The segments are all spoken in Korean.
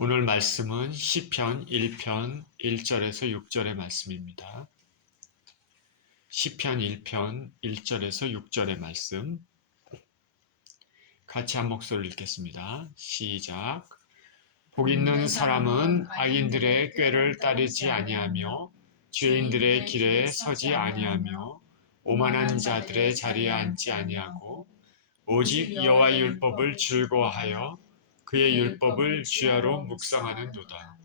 오늘 말씀은 시편 1편 1절에서 6절의 말씀입니다. 시편 1편 1절에서 6절의 말씀 같이 한 목소리를 읽겠습니다. 시작. 복 있는 사람은 악인들의 꾀를 따르지 아니하며 죄인들의 길에 서지 아니하며 오만한 자들의 자리에 앉지 아니하고 오직 여호와의 율법을 즐거워하여 그의 율법을 주야로 묵상하는도다.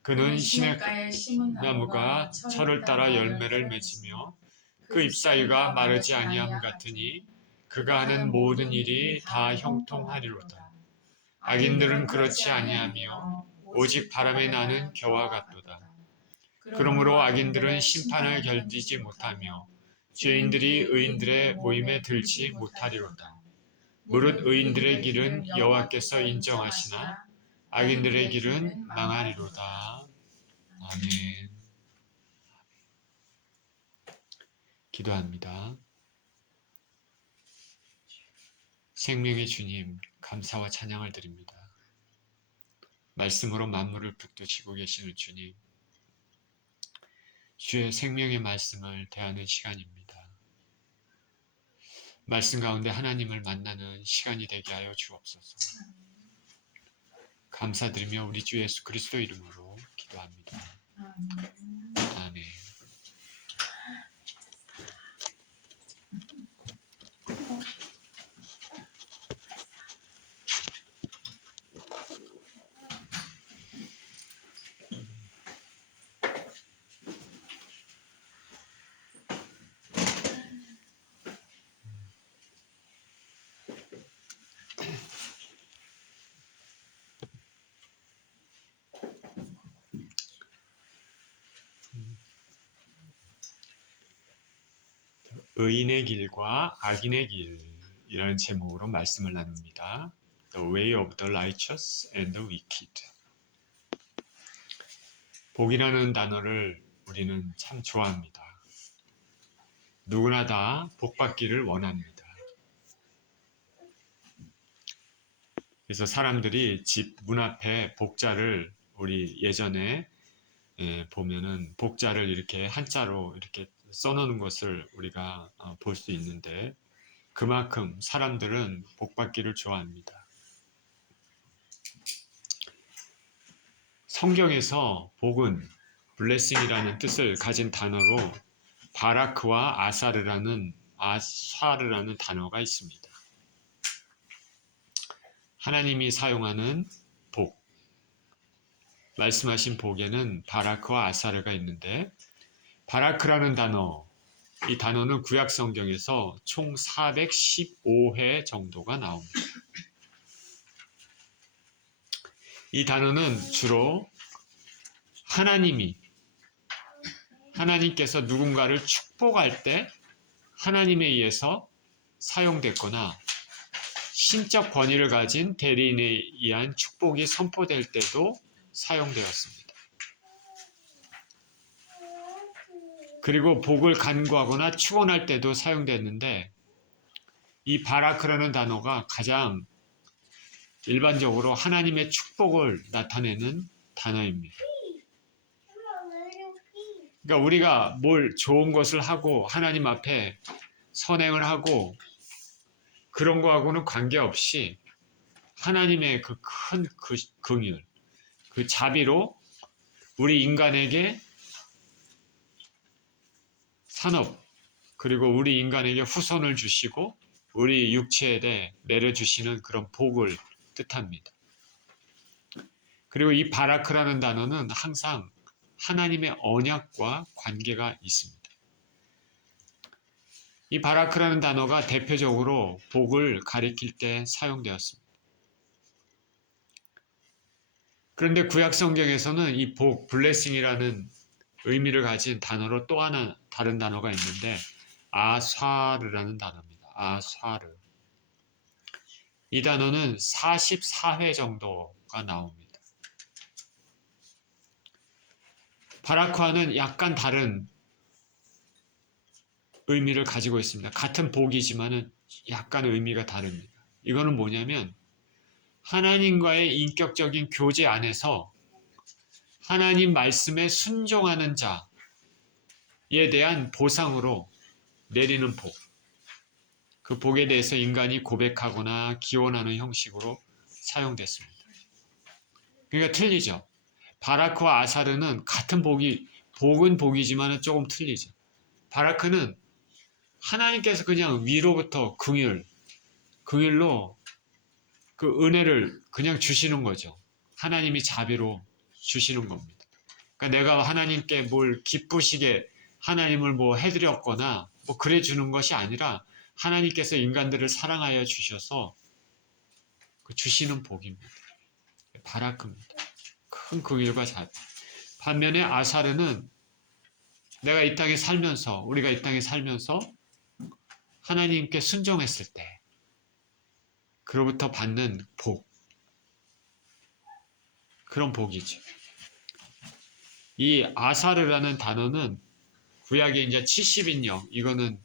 그는 시냇가에 심은 나무가 철을 따라 열매를 맺으며 그 잎사귀가 마르지 아니함 같으니 그가 하는 모든 일이 다 형통하리로다. 악인들은 그렇지 아니하며 오직 바람에 나는 겨와 같도다. 그러므로 악인들은 심판을 견디지 못하며 죄인들이 의인들의 모임에 들지 못하리로다. 무릇 의인들의 길은 여호와께서 인정하시나 악인들의 길은 망하리로다. 아멘. 기도합니다. 생명의 주님, 감사와 찬양을 드립니다. 말씀으로 만물을 붙드시고 계시는 주님, 주의 생명의 말씀을 대하는 시간입니다. 말씀 가운데 하나님을 만나는 시간이 되게 하여 주옵소서. 감사드리며 우리 주 예수 그리스도 이름으로 기도합니다. 아멘. 의인의 길과 악인의 길이라는 제목으로 말씀을 나눕니다. The way of the righteous and the wicked. 복이라는 단어를 우리는 참 좋아합니다. 누구나 다 복받기를 원합니다. 그래서 사람들이 집 문 앞에 복자를 우리 예전에 보면은 복자를 이렇게 한자로 이렇게 써놓는 것을 우리가 볼 수 있는데 그만큼 사람들은 복받기를 좋아합니다. 성경에서 복은 블레싱이라는 뜻을 가진 단어로 바라크와 아사르라는 단어가 있습니다. 하나님이 사용하는 복, 말씀하신 복에는 바라크와 아사르가 있는데 바라크라는 단어, 이 단어는 구약 성경에서 총 415회 정도가 나옵니다. 이 단어는 주로 하나님께서 누군가를 축복할 때 하나님에 의해서 사용됐거나 신적 권위를 가진 대리인에 의한 축복이 선포될 때도 사용되었습니다. 그리고 복을 간구하거나 축원할 때도 사용됐는데 이 바라크라는 단어가 가장 일반적으로 하나님의 축복을 나타내는 단어입니다. 그러니까 우리가 뭘 좋은 것을 하고 하나님 앞에 선행을 하고 그런 거하고는 관계없이 하나님의 그 큰 긍휼, 그 자비로 우리 인간에게 산업, 그리고 우리 인간에게 후손을 주시고 우리 육체에 대해 내려주시는 그런 복을 뜻합니다. 그리고 이 바라크라는 단어는 항상 하나님의 언약과 관계가 있습니다. 이 바라크라는 단어가 대표적으로 복을 가리킬 때 사용되었습니다. 그런데 구약 성경에서는 이 복, 블레싱이라는 의미를 가진 단어로 또 하나 다른 단어가 있는데 아사르라는 단어입니다. 아사르. 이 단어는 44회 정도가 나옵니다. 바라크와는 약간 다른 의미를 가지고 있습니다. 같은 복이지만은 약간 의미가 다릅니다. 이거는 뭐냐면 하나님과의 인격적인 교제 안에서 하나님 말씀에 순종하는 자에 대한 보상으로 내리는 복. 그 복에 대해서 인간이 고백하거나 기원하는 형식으로 사용됐습니다. 그러니까 틀리죠. 바라크와 아사르는 같은 복은 복이지만 조금 틀리죠. 바라크는 하나님께서 그냥 위로부터 긍휼로 그 은혜를 그냥 주시는 거죠. 하나님이 자비로 주시는 겁니다. 그러니까 내가 하나님께 뭘 기쁘시게 하나님을 뭐 해드렸거나 뭐 그래 주는 것이 아니라 하나님께서 인간들을 사랑하여 주셔서 주시는 복입니다. 바라크입니다. 큰 긍휼과 자비. 반면에 아사르는 내가 이 땅에 살면서 우리가 이 땅에 살면서 하나님께 순종했을 때 그로부터 받는 복. 그런 복이죠. 이 아사르라는 단어는 구약의 이제 70인역, 이거는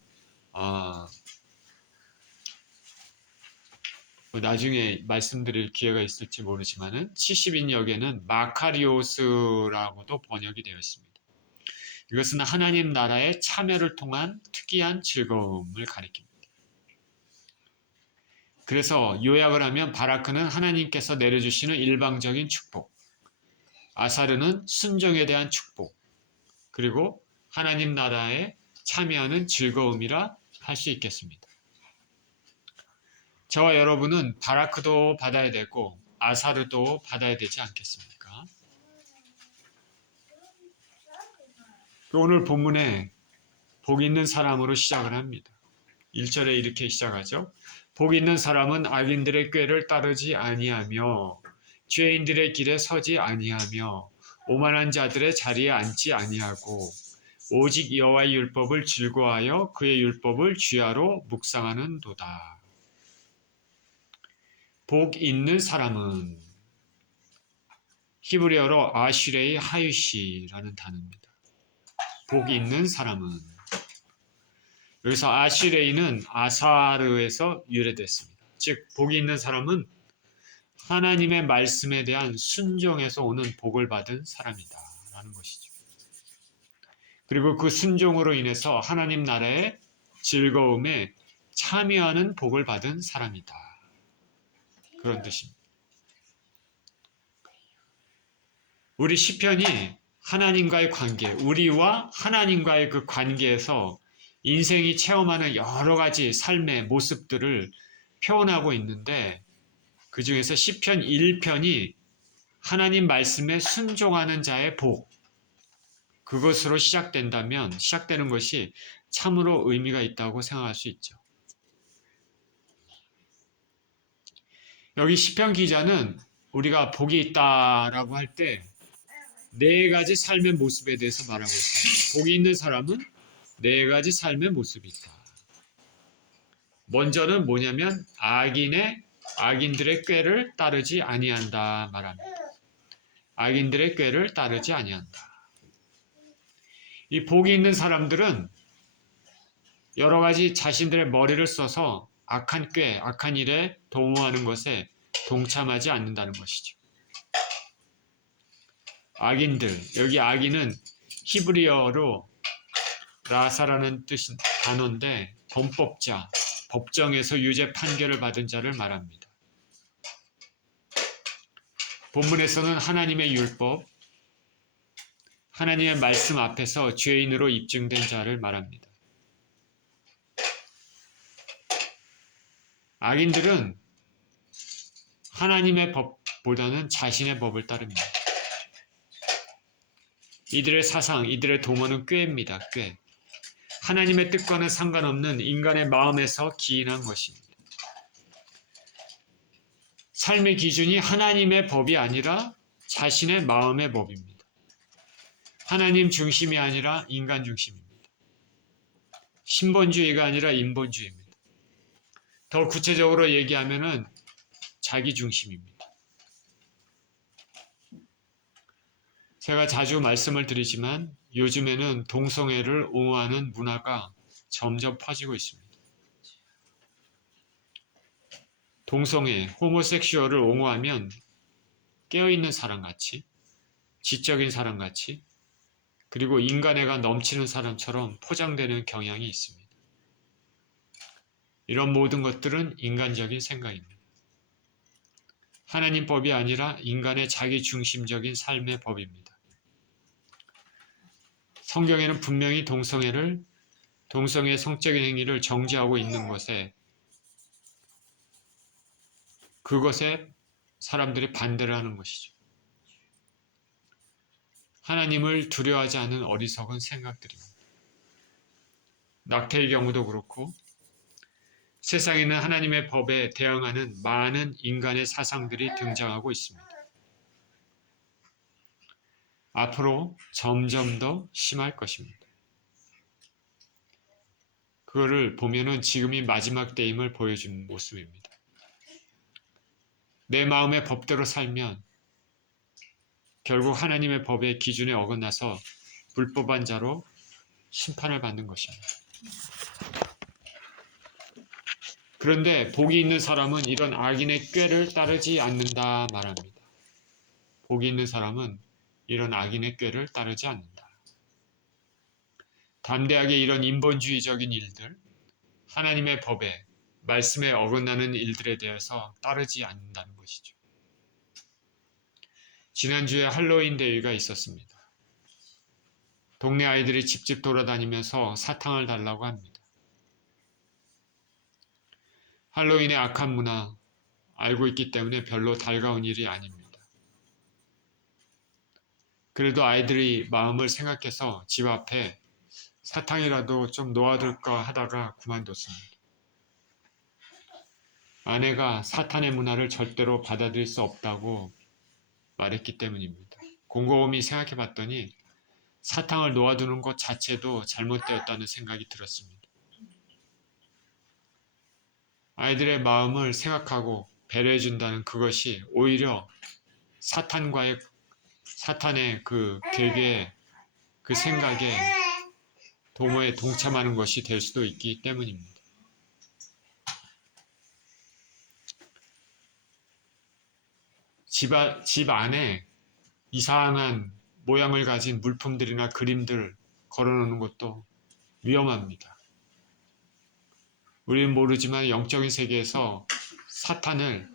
나중에 말씀드릴 기회가 있을지 모르지만은 70인역에는 마카리오스라고도 번역이 되어 있습니다. 이것은 하나님 나라의 참여를 통한 특이한 즐거움을 가리킵니다. 그래서 요약을 하면 바라크는 하나님께서 내려주시는 일방적인 축복, 아사르는 순종에 대한 축복, 그리고 하나님 나라에 참여하는 즐거움이라 할 수 있겠습니다. 저와 여러분은 바라크도 받아야 되고 아사르도 받아야 되지 않겠습니까? 오늘 본문에 복 있는 사람으로 시작을 합니다. 1절에 이렇게 시작하죠. 복 있는 사람은 악인들의 꾀를 따르지 아니하며 죄인들의 길에 서지 아니하며 오만한 자들의 자리에 앉지 아니하고 오직 여호와의 율법을 즐거워하여 그의 율법을 주야로 묵상하는도다. 복 있는 사람은 히브리어로 아슈레이 하유시라는 단어입니다. 복 있는 사람은, 여기서 아슈레이는 아사르에서 유래됐습니다. 즉 복이 있는 사람은 하나님의 말씀에 대한 순종에서 오는 복을 받은 사람이다 라는 것이죠. 그리고 그 순종으로 인해서 하나님 나라의 즐거움에 참여하는 복을 받은 사람이다, 그런 뜻입니다. 우리 시편이 하나님과의 관계, 우리와 하나님과의 그 관계에서 인생이 체험하는 여러 가지 삶의 모습들을 표현하고 있는데, 그 중에서 시편 1편이 하나님 말씀에 순종하는 자의 복, 그것으로 시작되는 것이 참으로 의미가 있다고 생각할 수 있죠. 여기 시편 기자는 우리가 복이 있다라고 할 때 네 가지 삶의 모습에 대해서 말하고 있습니다. 복이 있는 사람은 네 가지 삶의 모습이 있다. 먼저는 뭐냐면 악인들의 꾀를 따르지 아니한다 말합니다. 악인들의 꾀를 따르지 아니한다. 이 복이 있는 사람들은 여러 가지 자신들의 머리를 써서 악한 꾀, 악한 일에 도모하는 것에 동참하지 않는다는 것이죠. 악인들, 여기 악인은 히브리어로 라사라는 뜻인 단어인데 범법자, 법정에서 유죄 판결을 받은 자를 말합니다. 본문에서는 하나님의 율법, 하나님의 말씀 앞에서 죄인으로 입증된 자를 말합니다. 악인들은 하나님의 법보다는 자신의 법을 따릅니다. 이들의 사상, 이들의 도모는 꾀입니다. 꾀. 하나님의 뜻과는 상관없는 인간의 마음에서 기인한 것입니다. 삶의 기준이 하나님의 법이 아니라 자신의 마음의 법입니다. 하나님 중심이 아니라 인간 중심입니다. 신본주의가 아니라 인본주의입니다. 더 구체적으로 얘기하면은 자기 중심입니다. 제가 자주 말씀을 드리지만 요즘에는 동성애를 옹호하는 문화가 점점 퍼지고 있습니다. 동성애, 호모섹슈얼을 옹호하면 깨어있는 사람같이, 지적인 사람같이, 그리고 인간애가 넘치는 사람처럼 포장되는 경향이 있습니다. 이런 모든 것들은 인간적인 생각입니다. 하나님 법이 아니라 인간의 자기중심적인 삶의 법입니다. 성경에는 분명히 동성애의 성적인 행위를 정죄하고 있는 것에 그것에 사람들이 반대를 하는 것이죠. 하나님을 두려워하지 않은 어리석은 생각들입니다. 낙태의 경우도 그렇고 세상에는 하나님의 법에 대응하는 많은 인간의 사상들이 등장하고 있습니다. 앞으로 점점 더 심할 것입니다. 그거를 보면은 지금이 마지막 때임을 보여준 모습입니다. 내 마음의 법대로 살면 결국 하나님의 법의 기준에 어긋나서 불법한 자로 심판을 받는 것입니다. 그런데 복이 있는 사람은 이런 악인의 꾀를 따르지 않는다 말합니다. 복이 있는 사람은 이런 악인의 꾀를 따르지 않는다. 담대하게 이런 인본주의적인 일들, 하나님의 법에, 말씀에 어긋나는 일들에 대해서 따르지 않는다는 것이죠. 지난주에 할로윈 데이가 있었습니다. 동네 아이들이 집집 돌아다니면서 사탕을 달라고 합니다. 할로윈의 악한 문화 알고 있기 때문에 별로 달가운 일이 아닙니다. 그래도 아이들이 마음을 생각해서 집 앞에 사탕이라도 좀 놓아둘까 하다가 그만뒀습니다. 아내가 사탄의 문화를 절대로 받아들일 수 없다고 말했기 때문입니다. 곰곰이 생각해 봤더니 사탕을 놓아두는 것 자체도 잘못되었다는 생각이 들었습니다. 아이들의 마음을 생각하고 배려해 준다는 그것이 오히려 사탄의 그 계계에, 그 생각에 도모에 동참하는 것이 될 수도 있기 때문입니다. 집 안에 이상한 모양을 가진 물품들이나 그림들 걸어놓는 것도 위험합니다. 우리는 모르지만 영적인 세계에서 사탄을,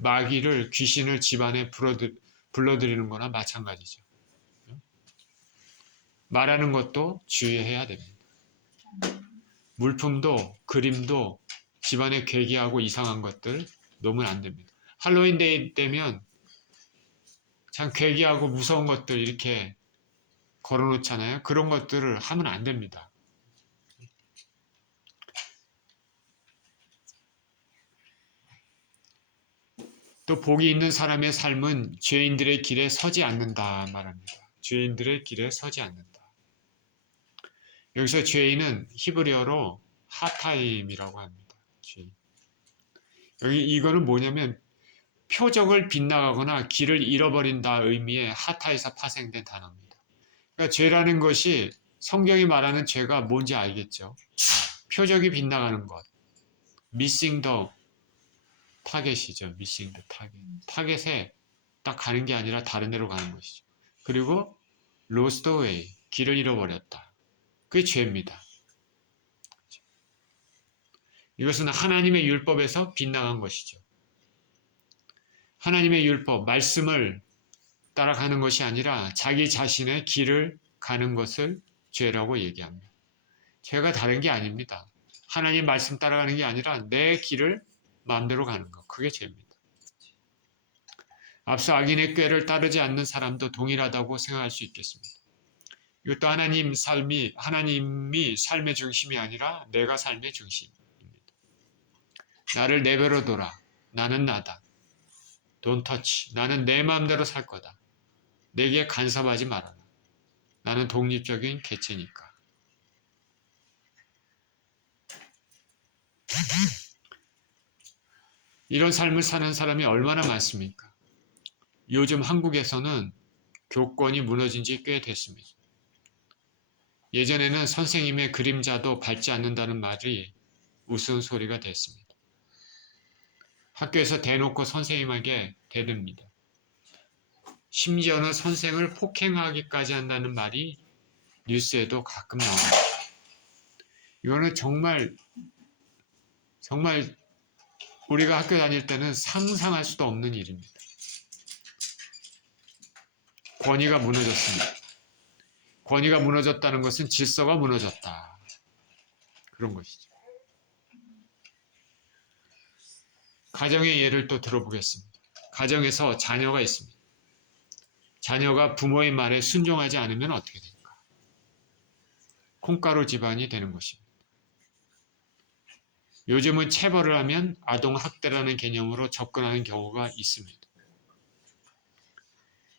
마귀를, 귀신을 집안에 불러들이는 거나 마찬가지죠. 말하는 것도 주의해야 됩니다. 물품도 그림도 집안에 괴기하고 이상한 것들 놓으면 안 됩니다. 할로윈 데이 때면 참 괴기하고 무서운 것들 이렇게 걸어놓잖아요. 그런 것들을 하면 안 됩니다. 또 복이 있는 사람의 삶은 죄인들의 길에 서지 않는다 말합니다. 죄인들의 길에 서지 않는다. 여기서 죄인은 히브리어로 하타임이라고 합니다. 죄인. 여기 이거는 뭐냐면 표적을 빗나가거나 길을 잃어버린다 의미의 하타에서 파생된 단어입니다. 그러니까 죄라는 것이 성경이 말하는 죄가 뭔지 알겠죠? 표적이 빗나가는 것. missing the target이죠. missing the target. 타겟에 딱 가는 게 아니라 다른 데로 가는 것이죠. 그리고 lost way. 길을 잃어버렸다. 그게 죄입니다. 이것은 하나님의 율법에서 빗나간 것이죠. 하나님의 율법, 말씀을 따라가는 것이 아니라 자기 자신의 길을 가는 것을 죄라고 얘기합니다. 죄가 다른 게 아닙니다. 하나님 말씀 따라가는 게 아니라 내 길을 마음대로 가는 것. 그게 죄입니다. 앞서 악인의 꾀를 따르지 않는 사람도 동일하다고 생각할 수 있겠습니다. 이것도 하나님이 삶의 중심이 아니라 내가 삶의 중심입니다. 나를 내버려 둬라. 나는 나다. Don't touch. 나는 내 마음대로 살 거다. 내게 간섭하지 말아라. 나는 독립적인 개체니까. 이런 삶을 사는 사람이 얼마나 많습니까? 요즘 한국에서는 교권이 무너진 지 꽤 됐습니다. 예전에는 선생님의 그림자도 밟지 않는다는 말이 우스운 소리가 됐습니다. 학교에서 대놓고 선생님에게 대듭니다. 심지어는 선생을 폭행하기까지 한다는 말이 뉴스에도 가끔 나옵니다. 이거는 정말 우리가 학교 다닐 때는 상상할 수도 없는 일입니다. 권위가 무너졌습니다. 권위가 무너졌다는 것은 질서가 무너졌다. 그런 것이죠. 가정의 예를 또 들어보겠습니다. 가정에서 자녀가 있습니다. 자녀가 부모의 말에 순종하지 않으면 어떻게 됩니까? 콩가루 집안이 되는 것입니다. 요즘은 체벌을 하면 아동학대라는 개념으로 접근하는 경우가 있습니다.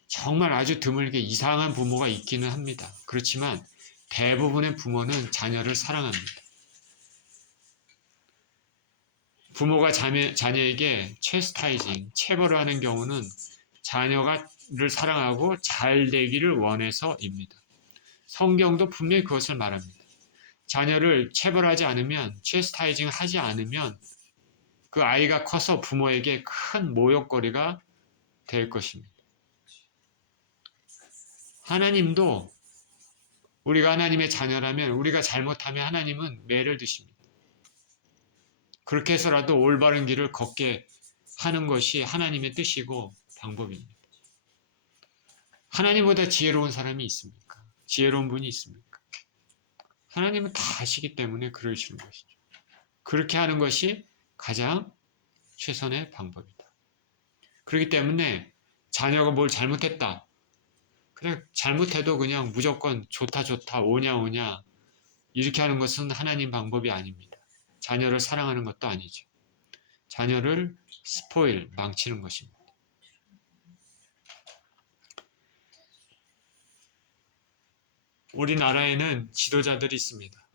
정말 아주 드물게 이상한 부모가 있기는 합니다. 그렇지만 대부분의 부모는 자녀를 사랑합니다. 부모가 자녀에게 체스타이징, 체벌을 하는 경우는 자녀를 사랑하고 잘 되기를 원해서입니다. 성경도 분명히 그것을 말합니다. 자녀를 체벌하지 않으면, 체스타이징 하지 않으면 그 아이가 커서 부모에게 큰 모욕거리가 될 것입니다. 하나님도 우리가 하나님의 자녀라면 우리가 잘못하면 하나님은 매를 드십니다. 그렇게 해서라도 올바른 길을 걷게 하는 것이 하나님의 뜻이고 방법입니다. 하나님보다 지혜로운 사람이 있습니까? 지혜로운 분이 있습니까? 하나님은 다 아시기 때문에 그러시는 것이죠. 그렇게 하는 것이 가장 최선의 방법이다. 그렇기 때문에 자녀가 뭘 잘못했다. 그냥 잘못해도 그냥 무조건 좋다 오냐 이렇게 하는 것은 하나님 방법이 아닙니다. 자녀를 사랑하는 것도 아니죠. 자녀를 망치는 것입니다. 우리나라에는 지도자들이 있습니다.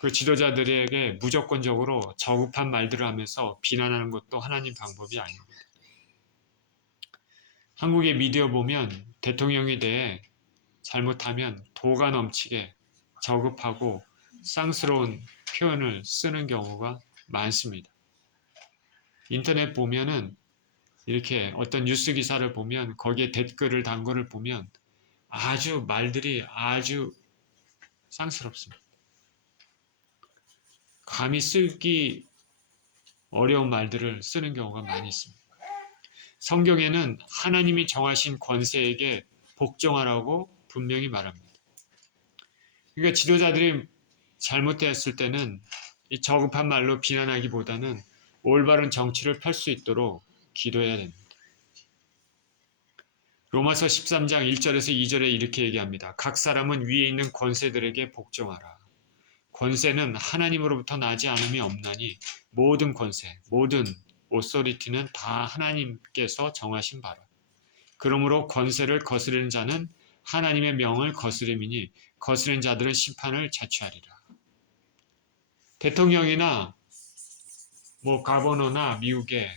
그 지도자들에게 무조건적으로 저급한 말들을 하면서 비난하는 것도 하나님 방법이 아닙니다. 한국의 미디어 보면 대통령에 대해 잘못하면 도가 넘치게 저급하고 쌍스러운 표현을 쓰는 경우가 많습니다. 인터넷 보면은 이렇게 어떤 뉴스 기사를 보면 거기에 댓글을 단 거를 보면 말들이 아주 쌍스럽습니다. 감히 쓰기 어려운 말들을 쓰는 경우가 많이 있습니다. 성경에는 하나님이 정하신 권세에게 복종하라고 분명히 말합니다. 그러니까 지도자들이 잘못되었을 때는 이 저급한 말로 비난하기보다는 올바른 정치를 펼 수 있도록 기도해야 됩니다. 로마서 13장 1절에서 2절에 이렇게 얘기합니다. 각 사람은 위에 있는 권세들에게 복종하라. 권세는 하나님으로부터 나지 않음이 없나니 모든 권세, 모든 오소리티는 다 하나님께서 정하신 바라. 그러므로 권세를 거스르는 자는 하나님의 명을 거스름이니 거스른 자들은 심판을 자취하리라. 대통령이나 가버너나 미국에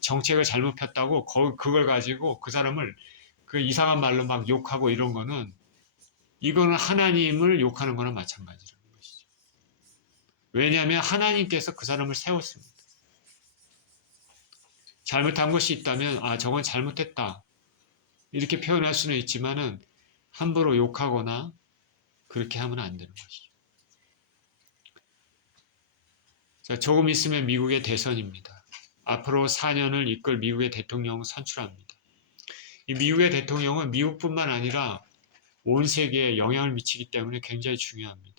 정책을 잘못 폈다고 그걸 가지고 그 사람을 그 이상한 말로 막 욕하고 이런 거는 이거는 하나님을 욕하는 거나 마찬가지라는 것이죠. 왜냐하면 하나님께서 그 사람을 세웠습니다. 잘못한 것이 있다면 저건 잘못했다 이렇게 표현할 수는 있지만은 함부로 욕하거나 그렇게 하면 안 되는 것이죠. 자, 조금 있으면 미국의 대선입니다. 앞으로 4년을 이끌 미국의 대통령을 선출합니다. 이 미국의 대통령은 미국뿐만 아니라 온 세계에 영향을 미치기 때문에 굉장히 중요합니다.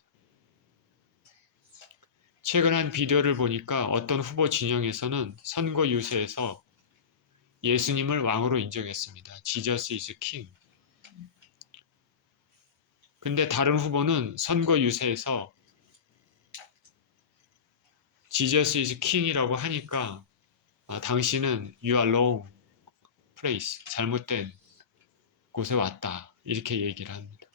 최근 한 비디오를 보니까 어떤 후보 진영에서는 선거 유세에서 예수님을 왕으로 인정했습니다. Jesus is king. 근데 다른 후보는 선거 유세에서 Jesus is king이라고 하니까 당신은 you are wrong place, 잘못된 곳에 왔다 이렇게 얘기를 합니다.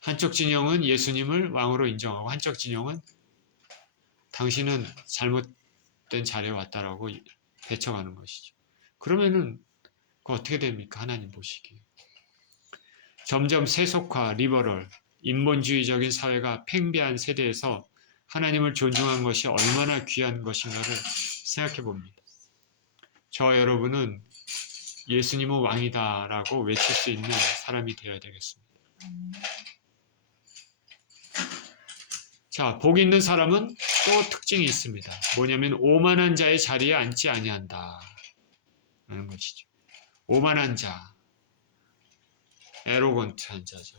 한쪽 진영은 예수님을 왕으로 인정하고 한쪽 진영은 당신은 잘못된 자리에 왔다라고 배척하는 것이죠. 그러면은 어떻게 됩니까? 하나님 보시기에. 점점 세속화, 리버럴, 인본주의적인 사회가 팽배한 세대에서 하나님을 존중한 것이 얼마나 귀한 것인가를 생각해 봅니다. 저와 여러분은 예수님은 왕이다라고 외칠 수 있는 사람이 되어야 되겠습니다. 자, 복 있는 사람은 또 특징이 있습니다. 뭐냐면 오만한 자의 자리에 앉지 아니한다 라는 것이죠. 오만한 자, 에로건트한 자죠.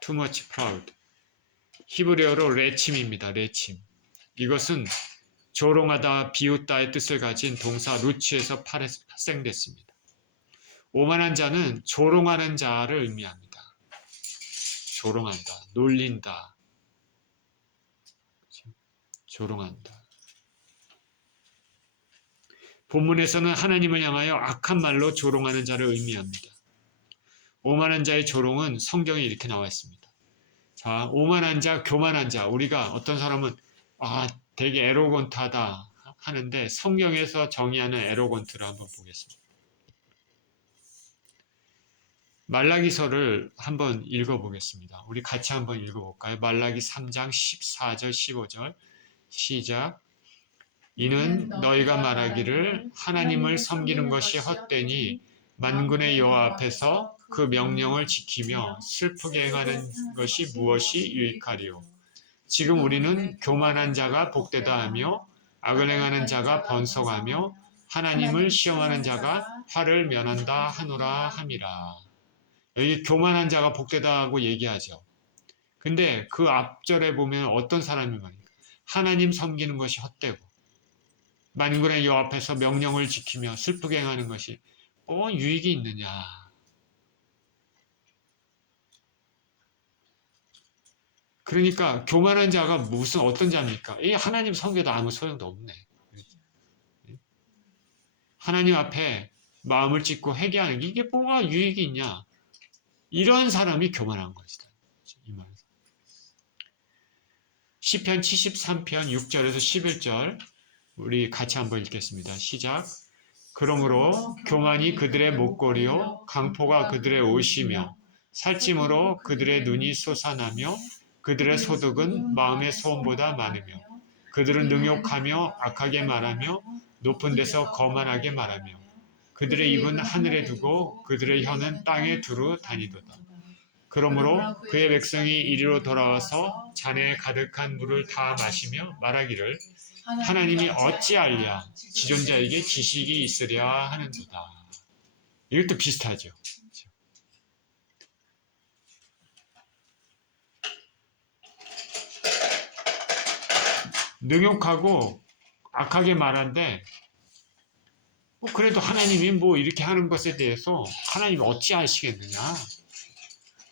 Too much proud. 히브리어로 레침입니다. 레침. 이것은 조롱하다, 비웃다의 뜻을 가진 동사 루치에서 파생됐습니다. 오만한 자는 조롱하는 자를 의미합니다. 조롱한다, 놀린다, 조롱한다. 본문에서는 하나님을 향하여 악한 말로 조롱하는 자를 의미합니다. 오만한 자의 조롱은 성경에 이렇게 나와 있습니다. 자, 오만한 자, 교만한 자. 우리가 어떤 사람은 되게 에로건트하다 하는데 성경에서 정의하는 에로건트를 한번 보겠습니다. 말라기서를 한번 읽어보겠습니다. 우리 같이 한번 읽어볼까요? 말라기 3장 14절 15절 시작. 이는 너희가 말하기를 하나님을 섬기는 것이 헛되니 만군의 여호와 앞에서 그 명령을 지키며 슬프게 행하는 것이 무엇이 유익하리요. 지금 우리는 교만한 자가 복되다 하며 악을 행하는 자가 번성하며 하나님을 시험하는 자가 화를 면한다 하노라 함이라. 여기 교만한 자가 복되다 하고 얘기하죠. 근데 그 앞절에 보면 어떤 사람이 말입니까? 하나님 섬기는 것이 헛되고 만군의 여호와 앞에서 명령을 지키며 슬프게 행하는 것이 유익이 있느냐. 그러니까 교만한 자가 무슨 어떤 자입니까? 이 하나님 섬겨도 아무 소용도 없네. 하나님 앞에 마음을 찢고 회개하는 게 이게 뭐가 유익이 있냐. 이런 사람이 교만한 것이다. 이 말에서. 시편 73편 6절에서 11절 우리 같이 한번 읽겠습니다. 시작. 그러므로 교만이 그들의 목걸이요 강포가 그들의 옷이며 살찜으로 그들의 눈이 솟아나며 그들의 소득은 마음의 소원보다 많으며 그들은 능욕하며 악하게 말하며 높은 데서 거만하게 말하며 그들의 입은 하늘에 두고 그들의 혀는 땅에 두루 다니도다. 그러므로 그의 백성이 이리로 돌아와서 잔에 가득한 물을 다 마시며 말하기를 하나님이 어찌알랴 지존자에게 지식이 있으랴 하는도다. 이것도 비슷하죠. 능욕하고 악하게 말한데 그래도 하나님이 이렇게 하는 것에 대해서 하나님이 어찌 아시겠느냐.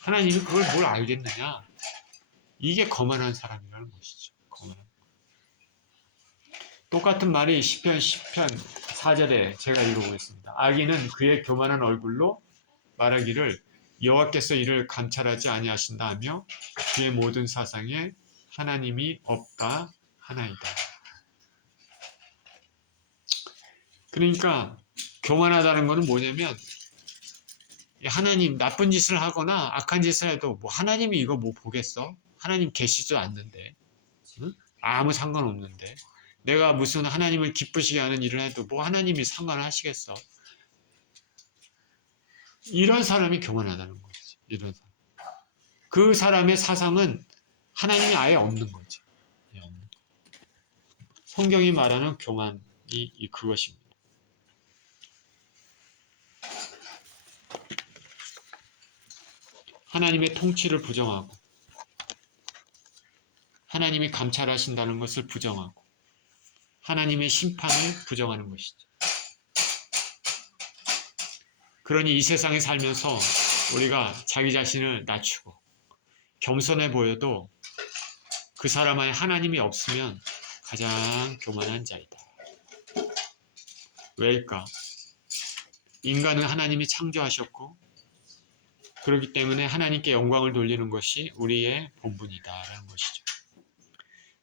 하나님이 그걸 뭘 알겠느냐. 이게 거만한 사람이라는 것이죠. 거만한. 똑같은 말이 시편 10편 4절에 제가 읽어보겠습니다. 악인은 그의 교만한 얼굴로 말하기를 여호와께서 이를 감찰하지 아니하신다 하며 그의 모든 사상에 하나님이 없다 하나이다. 그러니까 교만하다는 것은 뭐냐면 하나님 나쁜 짓을 하거나 악한 짓을 해도 하나님이 이거 보겠어? 하나님 계시지도 않는데 응? 아무 상관없는데 내가 무슨 하나님을 기쁘시게 하는 일을 해도 하나님이 상관을 하시겠어? 이런 사람이 교만하다는 거지. 이런 사람. 그 사람의 사상은 하나님이 아예 없는 거지. 성경이 말하는 교만이 그것입니다. 하나님의 통치를 부정하고 하나님이 감찰하신다는 것을 부정하고 하나님의 심판을 부정하는 것이죠. 그러니 이 세상에 살면서 우리가 자기 자신을 낮추고 겸손해 보여도 그 사람 안에 하나님이 없으면 가장 교만한 자이다. 왜일까? 인간은 하나님이 창조하셨고 그렇기 때문에 하나님께 영광을 돌리는 것이 우리의 본분이다라는 것이죠.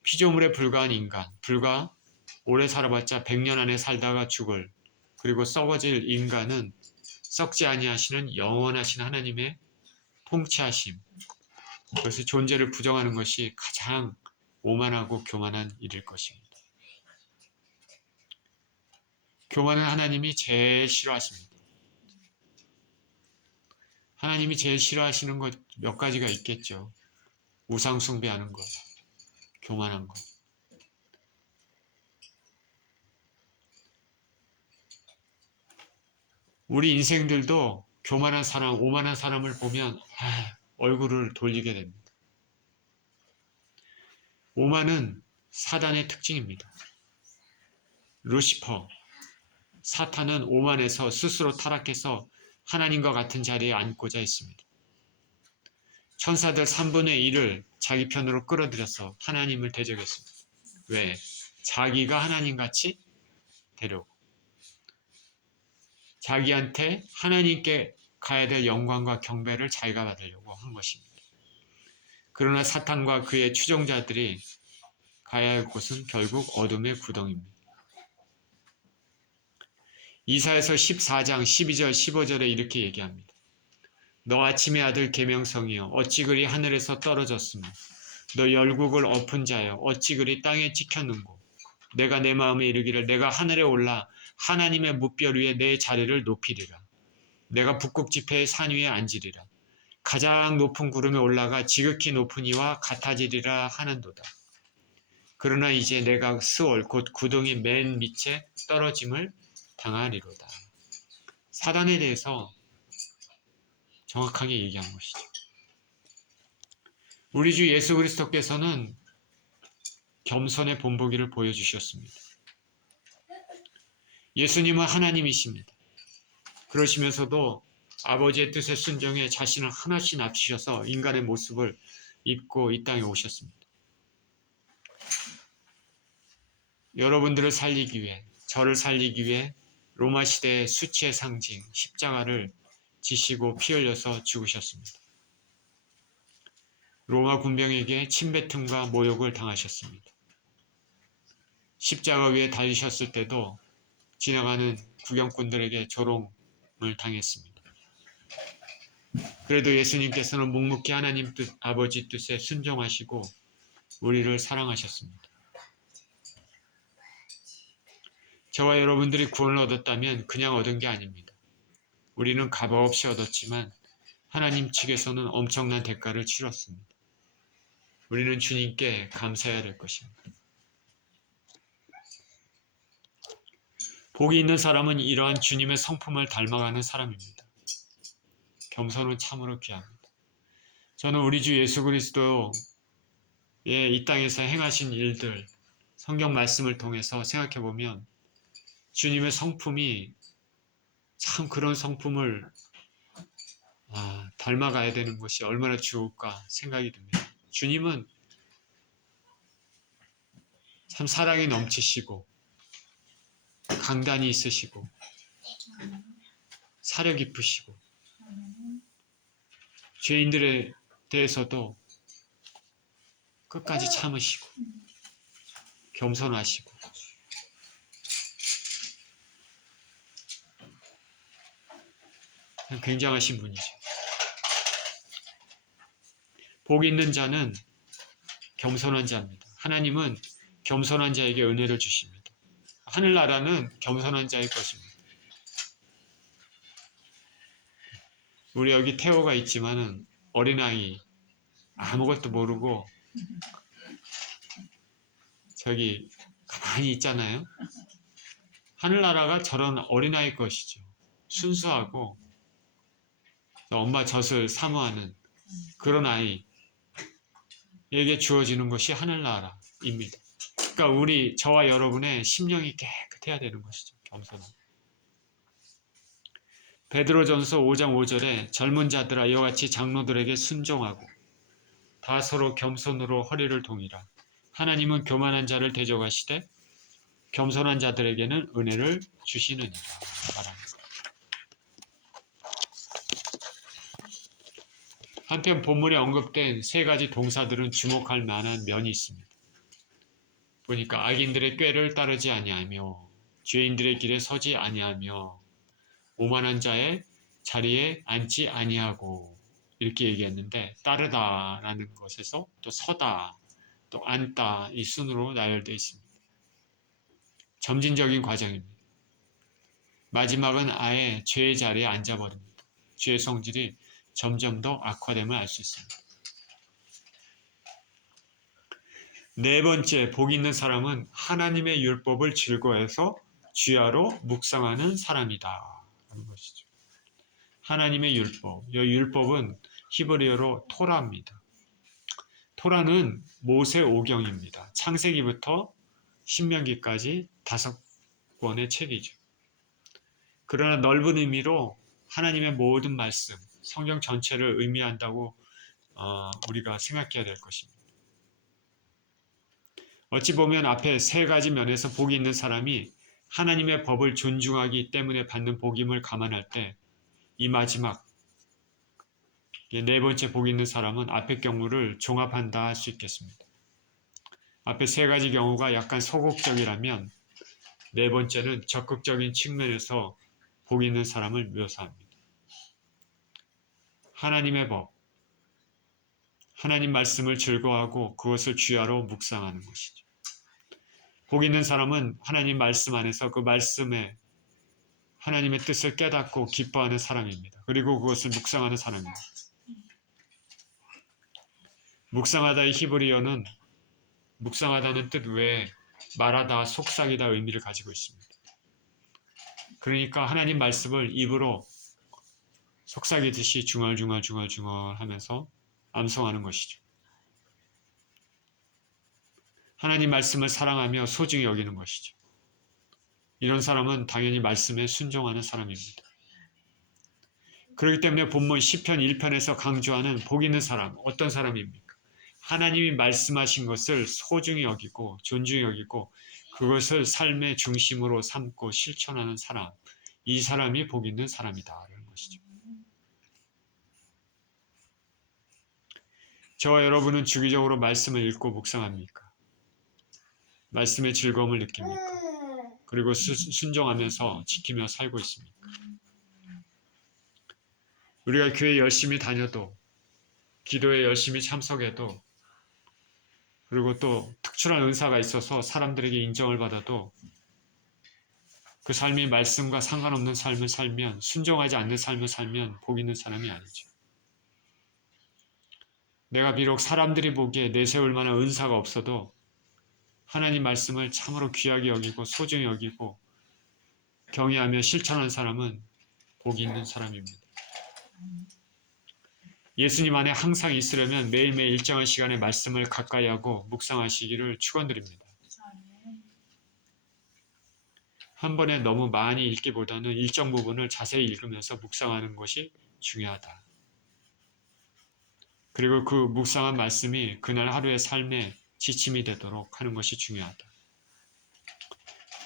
피조물에 불과한 인간, 불과 오래 살아봤자 100년 안에 살다가 죽을 그리고 썩어질 인간은 썩지 아니하시는 영원하신 하나님의 통치하심 그것이 존재를 부정하는 것이 가장 오만하고 교만한 일일 것입니다. 교만은 하나님이 제일 싫어하십니다. 하나님이 제일 싫어하시는 것 몇 가지가 있겠죠. 우상 숭배하는 것, 교만한 것. 우리 인생들도 교만한 사람, 오만한 사람을 보면 얼굴을 돌리게 됩니다. 오만은 사단의 특징입니다. 루시퍼, 사탄은 오만에서 스스로 타락해서 하나님과 같은 자리에 앉고자 했습니다. 천사들 3분의 1을 자기 편으로 끌어들여서 하나님을 대적했습니다. 왜? 자기가 하나님같이 되려고. 자기한테 하나님께 가야 될 영광과 경배를 자기가 받으려고 한 것입니다. 그러나 사탄과 그의 추종자들이 가야 할 곳은 결국 어둠의 구덩입니다. 이사야서 14장 12절 15절에 이렇게 얘기합니다. 너 아침의 아들 계명성이여 어찌 그리 하늘에서 떨어졌으며 너 열국을 엎은 자여 어찌 그리 땅에 찍혔는고 내가 내 마음에 이르기를 내가 하늘에 올라 하나님의 뭇별 위에 내 자리를 높이리라. 내가 북극 지폐의 산 위에 앉으리라. 가장 높은 구름에 올라가 지극히 높은 이와 같아지리라 하는도다. 그러나 이제 내가 스올 곧 구덩이 맨 밑에 떨어짐을 당하리로다. 사단에 대해서 정확하게 얘기한 것이죠. 우리 주 예수 그리스도께서는 겸손의 본보기를 보여주셨습니다. 예수님은 하나님이십니다. 그러시면서도 아버지의 뜻에 순종해 자신을 하나씩 낮추셔서 인간의 모습을 입고 이 땅에 오셨습니다. 여러분들을 살리기 위해, 저를 살리기 위해 로마 시대의 수치의 상징 십자가를 지시고 피 흘려서 죽으셨습니다. 로마 군병에게 침뱉음과 모욕을 당하셨습니다. 십자가 위에 달리셨을 때도 지나가는 구경꾼들에게 조롱을 당했습니다. 그래도 예수님께서는 묵묵히 하나님 뜻, 아버지 뜻에 순종하시고 우리를 사랑하셨습니다. 저와 여러분들이 구원을 얻었다면 그냥 얻은 게 아닙니다. 우리는 값없이 얻었지만 하나님 측에서는 엄청난 대가를 치렀습니다. 우리는 주님께 감사해야 될 것입니다. 복이 있는 사람은 이러한 주님의 성품을 닮아가는 사람입니다. 겸손은 참으로 귀합니다. 저는 우리 주 예수 그리스도의 이 땅에서 행하신 일들, 성경 말씀을 통해서 생각해 보면 주님의 성품이 참 그런 성품을 닮아가야 되는 것이 얼마나 좋을까 생각이 듭니다. 주님은 참 사랑이 넘치시고 강단이 있으시고 사려 깊으시고 죄인들에 대해서도 끝까지 참으시고 겸손하시고 굉장하신 분이죠. 복 있는 자는 겸손한 자입니다. 하나님은 겸손한 자에게 은혜를 주십니다. 하늘나라는 겸손한 자의 것입니다. 우리 여기 태호가 있지만은 어린아이 아무것도 모르고 저기 가만히 있잖아요. 하늘나라가 저런 어린아이 것이죠. 순수하고 엄마 젖을 사모하는 그런 아이에게 주어지는 것이 하늘나라입니다. 그러니까 저와 여러분의 심령이 깨끗해야 되는 것이죠. 겸손함. 베드로전서 5장 5절에 젊은 자들아 이와 같이 장로들에게 순종하고 다 서로 겸손으로 허리를 동이라. 하나님은 교만한 자를 대적하시되 겸손한 자들에게는 은혜를 주시느니라 말합니다. 한편 본문에 언급된 세 가지 동사들은 주목할 만한 면이 있습니다. 보니까 악인들의 꾀를 따르지 아니하며 죄인들의 길에 서지 아니하며 오만한 자의 자리에 앉지 아니하고 이렇게 얘기했는데 따르다라는 것에서 또 서다, 또 앉다 이 순으로 나열되어 있습니다. 점진적인 과정입니다. 마지막은 아예 죄의 자리에 앉아버립니다. 죄의 성질이 점점 더 악화됨을 알 수 있습니다. 네 번째, 복 있는 사람은 하나님의 율법을 즐거워해서 주야로 묵상하는 사람이다 하는 것이죠. 하나님의 율법, 이 율법은 히브리어로 토라입니다. 토라는 모세 오경입니다. 창세기부터 신명기까지 5권의 책이죠. 그러나 넓은 의미로 하나님의 모든 말씀, 성경 전체를 의미한다고 우리가 생각해야 될 것입니다. 어찌 보면 앞에 3가지 면에서 복이 있는 사람이 하나님의 법을 존중하기 때문에 받는 복임을 감안할 때 이 마지막 4번째 복이 있는 사람은 앞의 경우를 종합한다 할 수 있겠습니다. 앞에 3가지 경우가 약간 소극적이라면 4번째는 적극적인 측면에서 복이 있는 사람을 묘사합니다. 하나님의 법, 하나님 말씀을 즐거워하고 그것을 주야로 묵상하는 것이죠. 복 있는 사람은 하나님 말씀 안에서 그 말씀에 하나님의 뜻을 깨닫고 기뻐하는 사람입니다. 그리고 그것을 묵상하는 사람입니다. 묵상하다의 히브리어는 묵상하다는 뜻 외에 말하다, 속삭이다 의미를 가지고 있습니다. 그러니까 하나님 말씀을 입으로 속삭이듯이 중얼중얼 하면서 암송하는 것이죠. 하나님 말씀을 사랑하며 소중히 여기는 것이죠. 이런 사람은 당연히 말씀에 순종하는 사람입니다. 그렇기 때문에 본문 시편 1편에서 강조하는 복 있는 사람, 어떤 사람입니까? 하나님이 말씀하신 것을 소중히 여기고 존중히 여기고 그것을 삶의 중심으로 삼고 실천하는 사람, 이 사람이 복 있는 사람이다 라는 것이죠. 저와 여러분은 주기적으로 말씀을 읽고 묵상합니까? 말씀의 즐거움을 느낍니까? 그리고 순종하면서 지키며 살고 있습니까? 우리가 교회 열심히 다녀도, 기도에 열심히 참석해도, 그리고 또 특출한 은사가 있어서 사람들에게 인정을 받아도 그 삶이 말씀과 상관없는 삶을 살면, 순종하지 않는 삶을 살면 복 있는 사람이 아니죠. 내가 비록 사람들이 보기에 내세울 만한 은사가 없어도 하나님 말씀을 참으로 귀하게 여기고 소중히 여기고 경외하며 실천하는 사람은 복이 있는 사람입니다. 예수님 안에 항상 있으려면 매일매일 일정한 시간에 말씀을 가까이 하고 묵상하시기를 축원드립니다. 한 번에 너무 많이 읽기보다는 일정 부분을 자세히 읽으면서 묵상하는 것이 중요하다. 그리고 그 묵상한 말씀이 그날 하루의 삶에 지침이 되도록 하는 것이 중요하다.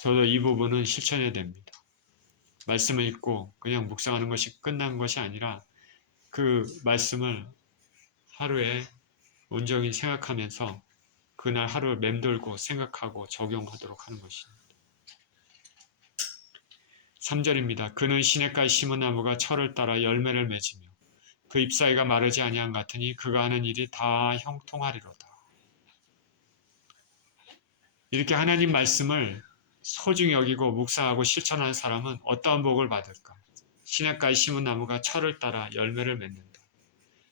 저도 이 부분은 실천해야 됩니다. 말씀을 읽고 그냥 묵상하는 것이 끝난 것이 아니라 그 말씀을 하루에 온전히 생각하면서 그날 하루를 맴돌고 생각하고 적용하도록 하는 것입니다. 3절입니다. 그는 시냇가에 심은 나무가 철을 따라 열매를 맺으며 그 잎사귀가 마르지 아니한 같으니 그가 하는 일이 다 형통하리로다. 이렇게 하나님 말씀을 소중히 여기고 묵상하고 실천하는 사람은 어떠한 복을 받을까? 시냇가에 심은 나무가 철을 따라 열매를 맺는다.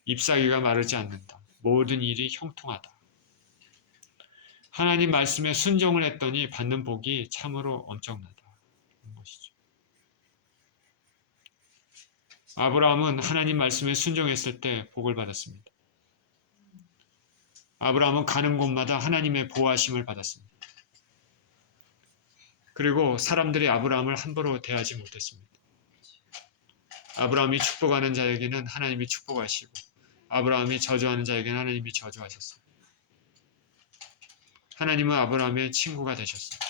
잎사귀가 마르지 않는다. 모든 일이 형통하다. 하나님 말씀에 순종을 했더니 받는 복이 참으로 엄청나다. 그런 것이죠. 아브라함은 하나님 말씀에 순종했을 때 복을 받았습니다. 아브라함은 가는 곳마다 하나님의 보호하심을 받았습니다. 그리고 사람들이 아브라함을 함부로 대하지 못했습니다. 아브라함이 축복하는 자에게는 하나님이 축복하시고 아브라함이 저주하는 자에게는 하나님이 저주하셨습니다. 하나님은 아브라함의 친구가 되셨습니다.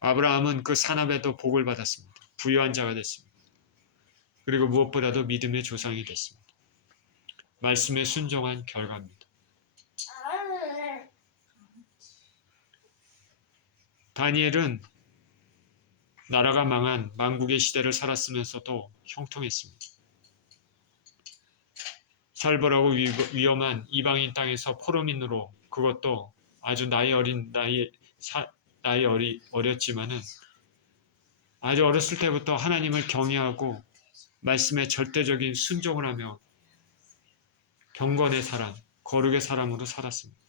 아브라함은 그 산업에도 복을 받았습니다. 부유한 자가 됐습니다. 그리고 무엇보다도 믿음의 조상이 됐습니다. 말씀에 순종한 결과입니다. 다니엘은 나라가 망한 망국의 시대를 살았으면서도 형통했습니다. 살벌하고 위험한 이방인 땅에서 포로민으로, 그것도 아주 어렸지만은 아주 어렸을 때부터 하나님을 경외하고 말씀에 절대적인 순종을 하며 경건의 사람, 거룩의 사람으로 살았습니다.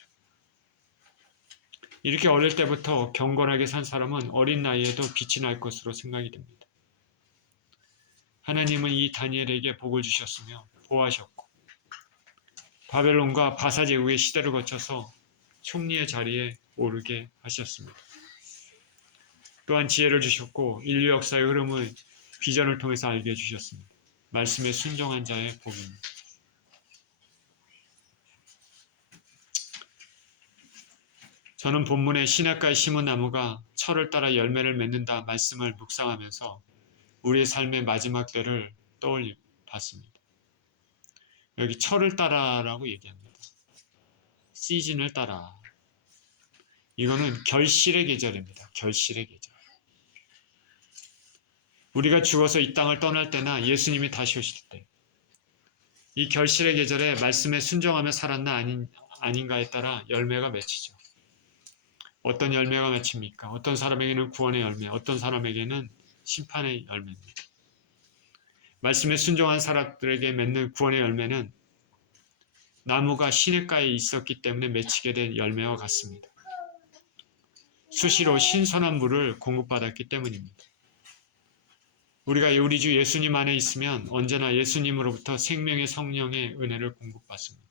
이렇게 어릴 때부터 경건하게 산 사람은 어린 나이에도 빛이 날 것으로 생각이 됩니다. 하나님은 이 다니엘에게 복을 주셨으며 보호하셨고 바벨론과 바사 제국의 시대를 거쳐서 총리의 자리에 오르게 하셨습니다. 또한 지혜를 주셨고 인류 역사의 흐름을 비전을 통해서 알게 해주셨습니다. 말씀에 순종한 자의 복입니다. 저는 본문에 시냇가에 심은 나무가 철을 따라 열매를 맺는다 말씀을 묵상하면서 우리의 삶의 마지막 때를 떠올려 봤습니다. 여기 철을 따라라고 얘기합니다. 시즌을 따라. 이거는 결실의 계절입니다. 결실의 계절. 우리가 죽어서 이 땅을 떠날 때나 예수님이 다시 오실 때, 이 결실의 계절에 말씀에 순종하며 살았나 아닌가에 따라 열매가 맺히죠. 어떤 열매가 맺힙니까? 어떤 사람에게는 구원의 열매, 어떤 사람에게는 심판의 열매입니다. 말씀에 순종한 사람들에게 맺는 구원의 열매는 나무가 시냇가에 있었기 때문에 맺히게 된 열매와 같습니다. 수시로 신선한 물을 공급받았기 때문입니다. 우리가 우리 주 예수님 안에 있으면 언제나 예수님으로부터 생명의 성령의 은혜를 공급받습니다.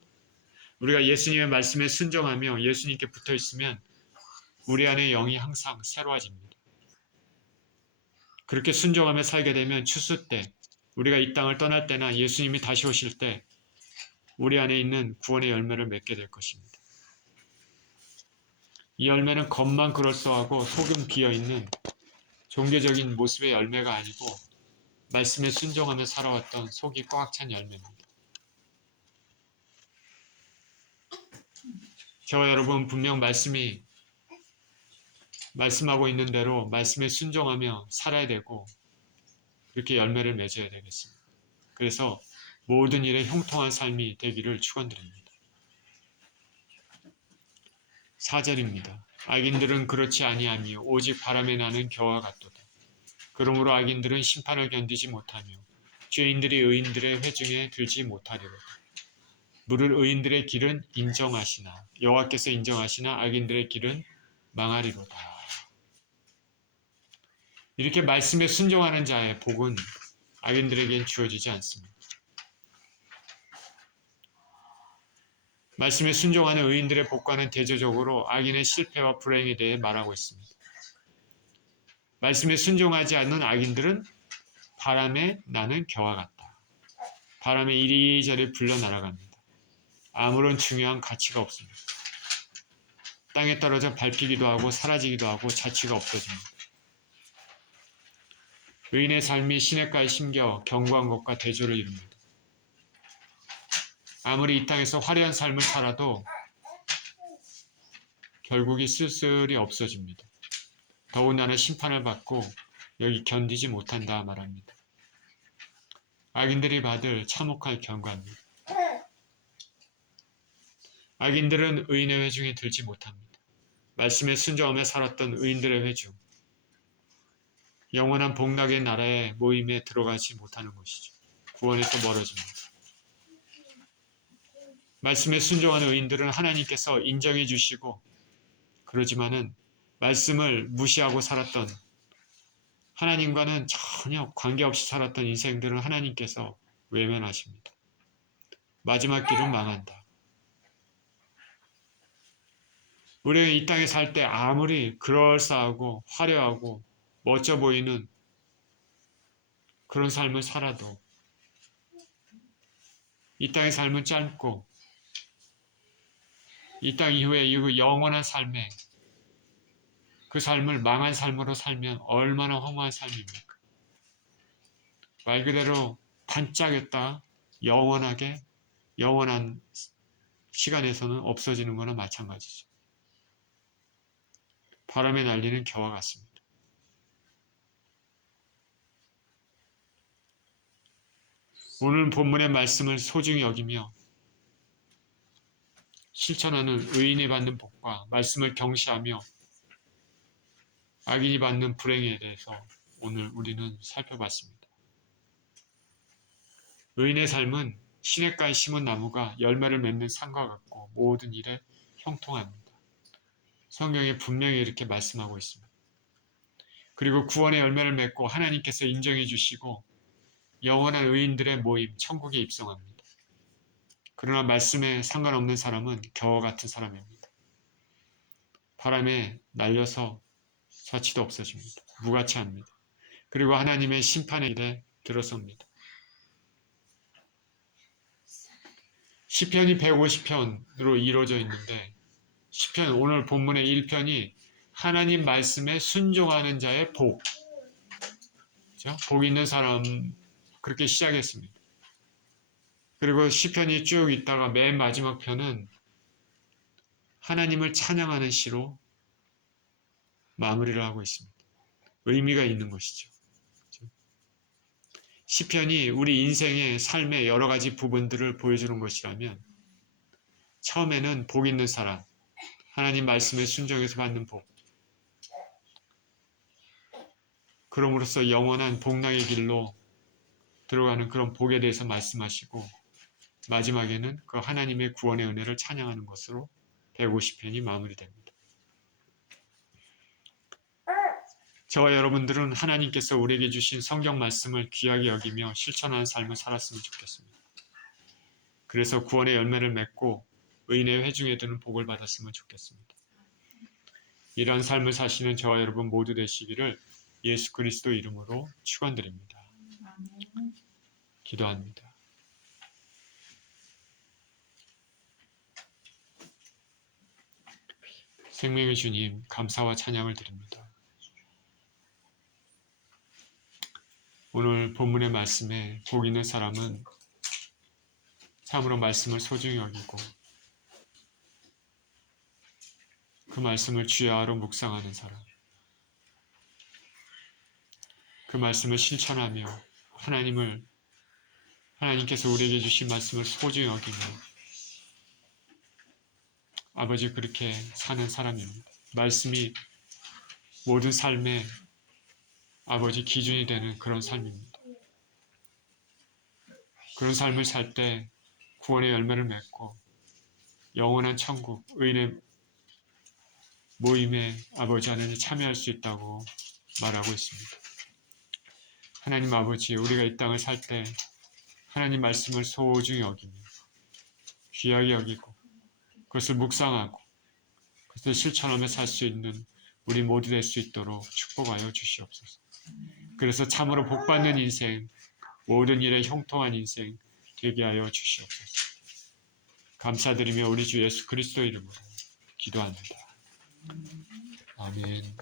우리가 예수님의 말씀에 순종하며 예수님께 붙어 있으면 우리 안의 영이 항상 새로워집니다. 그렇게 순종하며 살게 되면 추수 때, 우리가 이 땅을 떠날 때나 예수님이 다시 오실 때 우리 안에 있는 구원의 열매를 맺게 될 것입니다. 이 열매는 겉만 그럴싸하고 속은 비어있는 종교적인 모습의 열매가 아니고 말씀에 순종하며 살아왔던 속이 꽉 찬 열매입니다. 저와 여러분 분명 말씀하고 있는 대로 말씀에 순종하며 살아야 되고 이렇게 열매를 맺어야 되겠습니다. 그래서 모든 일에 형통한 삶이 되기를 축원드립니다. 4절입니다. 악인들은 그렇지 아니하며 오직 바람에 나는 겨와 같도다. 그러므로 악인들은 심판을 견디지 못하며 죄인들이 의인들의 회중에 들지 못하리로다. 물을 의인들의 길은 인정하시나 여호와께서 인정하시나 악인들의 길은 망하리로다. 이렇게 말씀에 순종하는 자의 복은 악인들에겐 주어지지 않습니다. 말씀에 순종하는 의인들의 복과는 대조적으로 악인의 실패와 불행에 대해 말하고 있습니다. 말씀에 순종하지 않는 악인들은 바람에 나는 겨와 같다. 바람에 이리저리 불려 날아갑니다. 아무런 중요한 가치가 없습니다. 땅에 떨어져 밟히기도 하고 사라지기도 하고 자취가 없어집니다. 의인의 삶이 시냇가에 심겨 견고한 것과 대조를 이룹니다. 아무리 이 땅에서 화려한 삶을 살아도 결국이 쓸쓸히 없어집니다. 더군다나 심판을 받고 여기 견디지 못한다 말합니다. 악인들이 받을 참혹할 경고입니다. 악인들은 의인의 회중에 들지 못합니다. 말씀에 순종하며 살았던 의인들의 회중, 영원한 복락의 나라의 모임에 들어가지 못하는 것이죠. 구원에서 멀어집니다. 말씀에 순종하는 의인들은 하나님께서 인정해 주시고 그러지만은 말씀을 무시하고 살았던 하나님과는 전혀 관계없이 살았던 인생들은 하나님께서 외면하십니다. 마지막 길은 망한다. 우리가 이 땅에 살 때 아무리 그럴싸하고 화려하고 멋져 보이는 그런 삶을 살아도 이 땅의 삶은 짧고 이 땅 이후에 이 영원한 삶에 그 삶을 망한 삶으로 살면 얼마나 허무한 삶입니까? 말 그대로 반짝였다 영원하게 영원한 시간에서는 없어지는 거나 마찬가지죠. 바람에 날리는 겨와 같습니다. 오늘 본문의 말씀을 소중히 여기며 실천하는 의인이 받는 복과 말씀을 경시하며 악인이 받는 불행에 대해서 오늘 우리는 살펴봤습니다. 의인의 삶은 시냇가에 심은 나무가 열매를 맺는 산과 같고 모든 일에 형통합니다. 성경에 분명히 이렇게 말씀하고 있습니다. 그리고 구원의 열매를 맺고 하나님께서 인정해 주시고 영원한 의인들의 모임, 천국에 입성합니다. 그러나 말씀에 상관없는 사람은 겨와 같은 사람입니다. 바람에 날려서 자취도 없어집니다. 무가치합니다. 그리고 하나님의 심판의 일에 들어섭니다. 시편이 150편으로 이루어져 있는데 시편 오늘 본문의 1편이 하나님 말씀에 순종하는 자의 복, 그렇죠? 복 있는 사람 그렇게 시작했습니다. 그리고 시편이 쭉 있다가 맨 마지막 편은 하나님을 찬양하는 시로 마무리를 하고 있습니다. 의미가 있는 것이죠. 시편이 우리 인생의 삶의 여러 가지 부분들을 보여주는 것이라면 처음에는 복 있는 사람, 하나님 말씀에 순종해서 받는 복, 그럼으로써 영원한 복락의 길로 들어가는 그런 복에 대해서 말씀하시고 마지막에는 그 하나님의 구원의 은혜를 찬양하는 것으로 150편이 마무리됩니다. 저와 여러분들은 하나님께서 우리에게 주신 성경 말씀을 귀하게 여기며 실천하는 삶을 살았으면 좋겠습니다. 그래서 구원의 열매를 맺고 의인의 회중에 드는 복을 받았으면 좋겠습니다. 이러한 삶을 사시는 저와 여러분 모두 되시기를 예수 그리스도 이름으로 축원드립니다. 기도합니다. 생명의 주님, 감사와 찬양을 드립니다. 오늘 본문의 말씀에 복 있는 사람은 참으로 말씀을 소중히 여기고 그 말씀을 주야로 묵상하는 사람, 그 말씀을 실천하며 하나님께서 우리에게 주신 말씀을 소중히 여기며 아버지 그렇게 사는 사람입니다. 말씀이 모든 삶의 아버지 기준이 되는 그런 삶입니다. 그런 삶을 살 때 구원의 열매를 맺고 영원한 천국, 의인의 모임에 아버지 하나님 참여할 수 있다고 말하고 있습니다. 하나님 아버지, 우리가 이 땅을 살 때 하나님 말씀을 소중히 여기며 귀하게 여기고 그것을 묵상하고 그것을 실천하며 살 수 있는 우리 모두 될 수 있도록 축복하여 주시옵소서. 그래서 참으로 복받는 인생, 모든 일에 형통한 인생 되게 하여 주시옵소서. 감사드리며 우리 주 예수 그리스도 이름으로 기도합니다. 아멘.